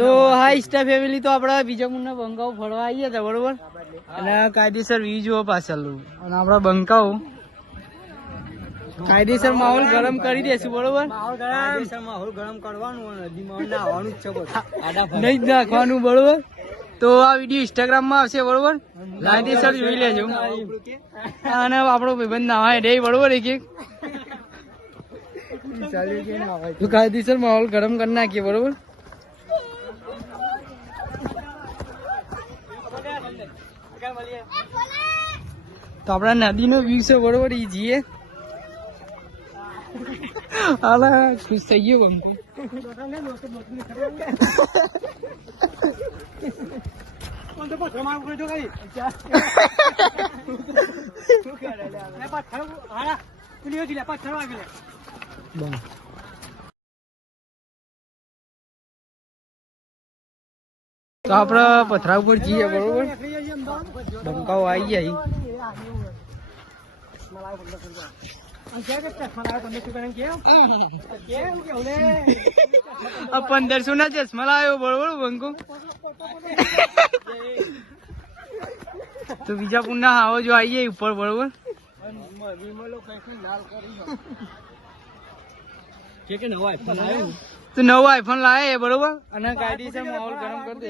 તો હા Insta family તો આપડા બીજાપુરના બંકાઓ ફરવા આવી હતા બરોબર અને કાયદેસર વ્યૂ જુઓ પાછળ અને આપડા બંકાઓ કાયદેસર માહોલ ગરમ કરી દેશું બરોબર માહોલ ગરમ કરવાનું નદીમાં નાહવાનું જ છે નહીં જ નાખવાનું બરોબર તો આ વિડીયો ઇન્સ્ટાગ્રામ માં આવશે બરોબર કાયદેસર જોઈ લેજો અને આપણો ભાઈબંધ નાવાય રે બરોબર એક તો કાયદેસર માહોલ ગરમ કરી નાખીએ બરોબર તો આપડા નદી નો વ્યૂ છે બરોબર ઈ જઈએ આલા ખુશ થઈ ગયો બંકુ તો આપડે પથરા ઉપર જઈએ બરોબર બંકાઓ આવી જાય 1500 ના ચશ્મા લાવ્યો બરોબર બંકો તો બીજાપુર ના આવો જો આવીએ ઉપર બરોબર તો નવો આઈફોન લાવે બરોબર અને કાયદેસર માહોલ ગરમ કરી દે